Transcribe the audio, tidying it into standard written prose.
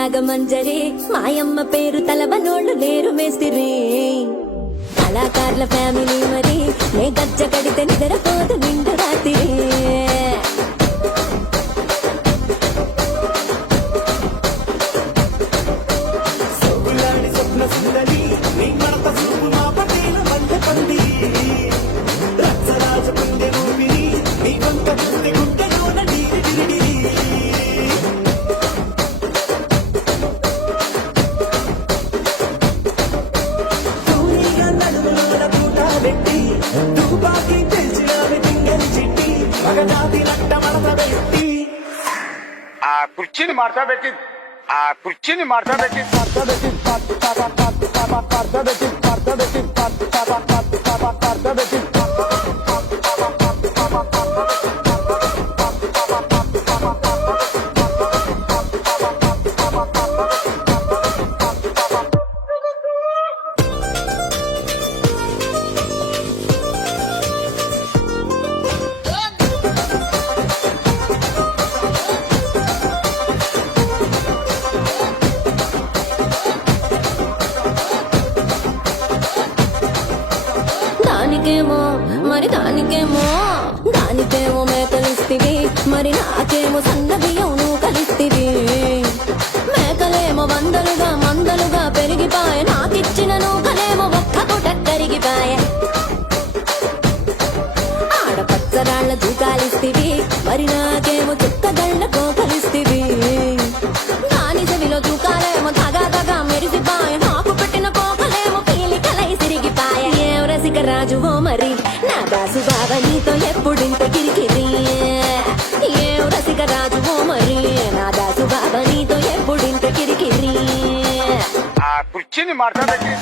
నాగమంజరి మాయమ్మ పేరు తలవనోళ్ళు లేరు మేస్తిరి కళాకారుల ఫ్యామిలీ మరి నే గజ్జ కడితే నిద్రపోదు నిండు రాత్రి కుర్చీని మార్చబెట్టి కుర్చీని మార్చబెట్టి దానికేమో మేకలిస్తివి మరి నాకేమో సన్న బియ్యం నువ్వు కలిస్తివి మేకలేమో మందలుగా పెరిగిపాయ నాకిచ్చిన నూకలేమో ఒక్క పూట కరిగిపాయ ఆడపచ్చరాళ్ల దూకాలిస్తివి మరి నాకేమో చుక్కగళ్ళ కోకలిస్తివి దాని చెవిలో దూకాలేమో తగా మెరిసిపాయ నాకు పెట్టిన కోకలేమో పీలికలై సిరిగిపాయ ఏం రసిక రాజువో మరి నా దాసు బాబా నీతో ఎప్పుడింత కిరికిరి ఏం రసిక రాజువో మరి నా దాసు బాబా నీతో ఎప్పుడింత కిరికిరి కుర్చీని మార్చబెట్టి